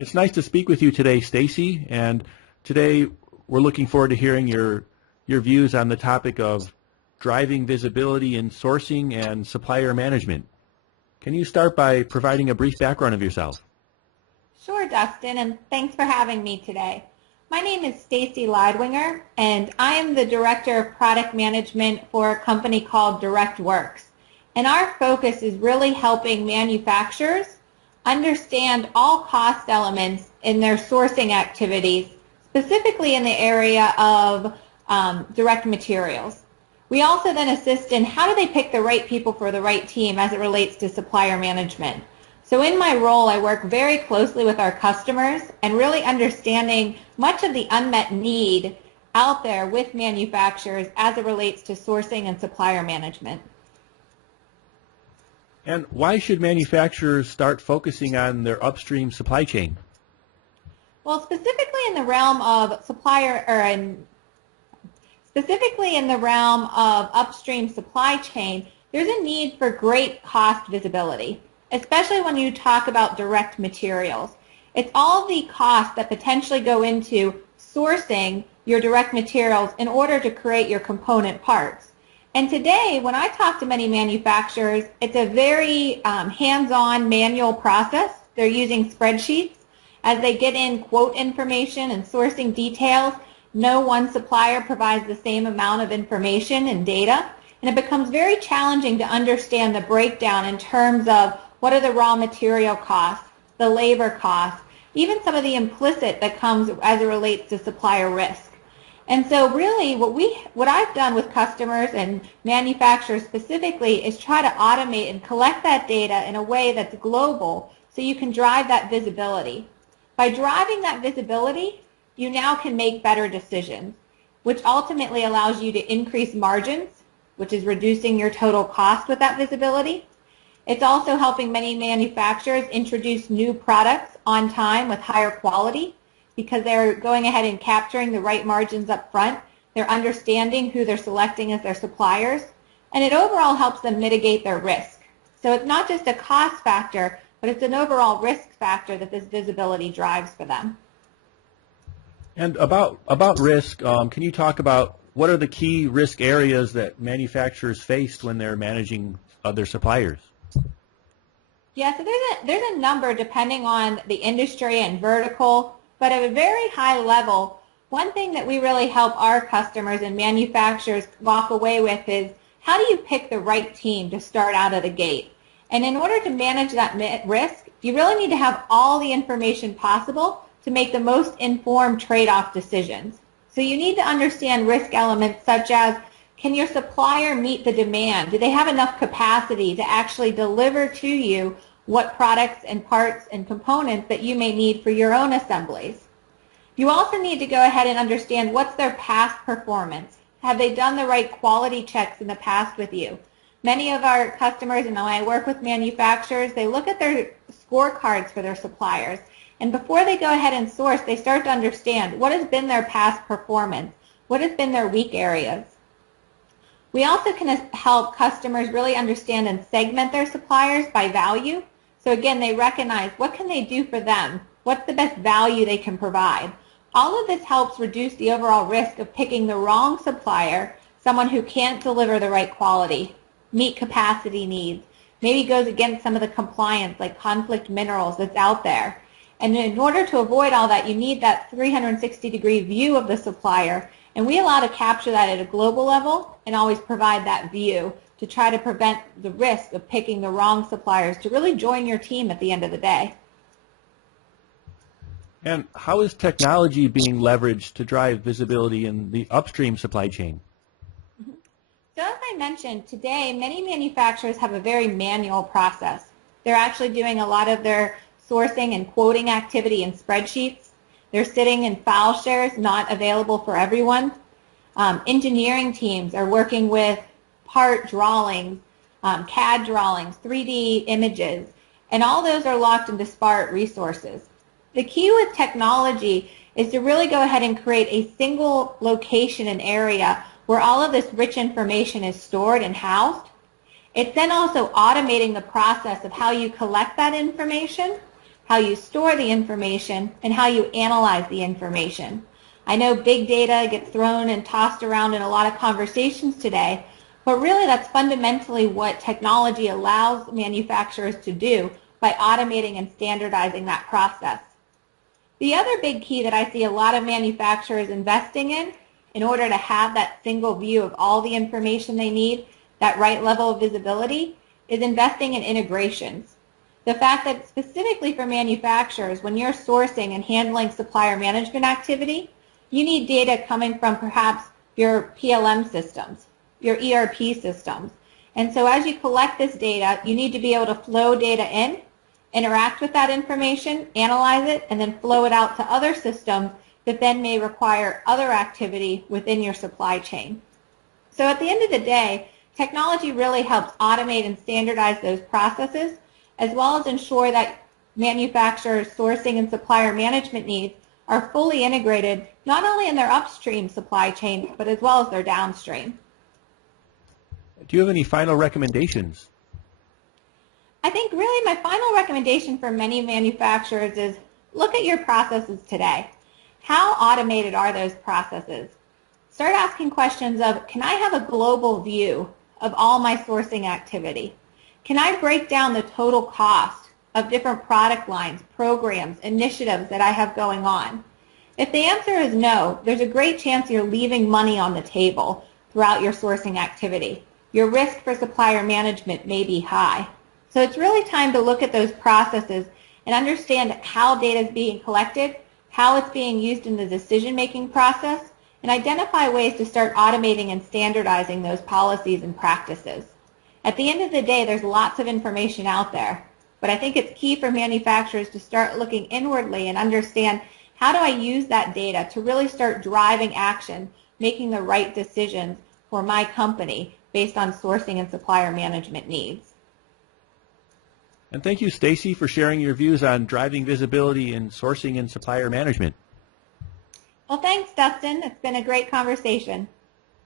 It's nice to speak with you today, Stacy. And today we're looking forward to hearing your views on the topic of driving visibility in sourcing and supplier management. Can you start by providing a brief background of yourself? Sure, Dustin, and thanks for having me today. My name is Stacy Leidwinger, and I am the Director of Product Management for a company called Directworks. And our focus is really helping manufacturers understand all cost elements in their sourcing activities, specifically in the area of direct materials. We also then assist in how do they pick the right people for the right team as it relates to supplier management. So in my role, I work very closely with our customers and really understanding much of the unmet need out there with manufacturers as it relates to sourcing and supplier management. And why should manufacturers start focusing on their upstream supply chain? Well, specifically in the realm of upstream supply chain, there's a need for great cost visibility, especially when you talk about direct materials. It's all the costs that potentially go into sourcing your direct materials in order to create your component parts. And today, when I talk to many manufacturers, it's a very hands-on manual process. They're using spreadsheets. As they get in quote information and sourcing details, no one supplier provides the same amount of information and data, and it becomes very challenging to understand the breakdown in terms of what are the raw material costs, the labor costs, even some of the implicit that comes as it relates to supplier risk. And so really what I've done with customers and manufacturers specifically is try to automate and collect that data in a way that's global so you can drive that visibility. By driving that visibility, you now can make better decisions, which ultimately allows you to increase margins, which is reducing your total cost with that visibility. It's also helping many manufacturers introduce new products on time with higher quality because they're going ahead and capturing the right margins up front. They're understanding who they're selecting as their suppliers, and it overall helps them mitigate their risk. So it's not just a cost factor, but it's an overall risk factor that this visibility drives for them. And about risk, can you talk about what are the key risk areas that manufacturers face when they're managing their suppliers? Yeah, so there's a number depending on the industry and vertical, but at a very high level, one thing that we really help our customers and manufacturers walk away with is how do you pick the right team to start out of the gate? And in order to manage that risk, you really need to have all the information possible to make the most informed trade-off decisions. So you need to understand risk elements such as, can your supplier meet the demand? Do they have enough capacity to actually deliver to you what products and parts and components that you may need for your own assemblies? You also need to go ahead and understand what's their past performance. Have they done the right quality checks in the past with you? Many of our customers, and when I work with manufacturers, they look at their scorecards for their suppliers. And before they go ahead and source, they start to understand what has been their past performance, what has been their weak areas. We also can help customers really understand and segment their suppliers by value. So again, they recognize what can they do for them, what's the best value they can provide. All of this helps reduce the overall risk of picking the wrong supplier, someone who can't deliver the right quality, meet capacity needs, maybe goes against some of the compliance like conflict minerals that's out there. And in order to avoid all that, you need that 360-degree view of the supplier. And we allow to capture that at a global level and always provide that view to try to prevent the risk of picking the wrong suppliers to really join your team at the end of the day. And how is technology being leveraged to drive visibility in the upstream supply chain? So as I mentioned, today many manufacturers have a very manual process. They're actually doing a lot of their sourcing and quoting activity in spreadsheets. They're sitting in file shares, not available for everyone. Engineering teams are working with part drawings, CAD drawings, 3D images, and all those are locked in disparate resources. The key with technology is to really go ahead and create a single location and area where all of this rich information is stored and housed. It's then also automating the process of how you collect that information, how you store the information, and how you analyze the information. I know big data gets thrown and tossed around in a lot of conversations today, but really that's fundamentally what technology allows manufacturers to do by automating and standardizing that process. The other big key that I see a lot of manufacturers investing in order to have that single view of all the information they need, that right level of visibility, is investing in integrations. The fact that specifically for manufacturers, when you're sourcing and handling supplier management activity, you need data coming from perhaps your PLM systems, your ERP systems. And so as you collect this data, you need to be able to flow data in, interact with that information, analyze it, and then flow it out to other systems that then may require other activity within your supply chain. So at the end of the day, technology really helps automate and standardize those processes, as well as ensure that manufacturers' sourcing and supplier management needs are fully integrated, not only in their upstream supply chain, but as well as their downstream. Do you have any final recommendations? I think really my final recommendation for many manufacturers is look at your processes today. How automated are those processes? Start asking questions of, can I have a global view of all my sourcing activity? Can I break down the total cost of different product lines, programs, initiatives that I have going on? If the answer is no, there's a great chance you're leaving money on the table throughout your sourcing activity. Your risk for supplier management may be high. So it's really time to look at those processes and understand how data is being collected, how it's being used in the decision-making process, and identify ways to start automating and standardizing those policies and practices. At the end of the day, there's lots of information out there, but I think it's key for manufacturers to start looking inwardly and understand, how do I use that data to really start driving action, making the right decisions for my company based on sourcing and supplier management needs. And thank you, Stacy, for sharing your views on driving visibility in sourcing and supplier management. Well, thanks, Dustin. It's been a great conversation.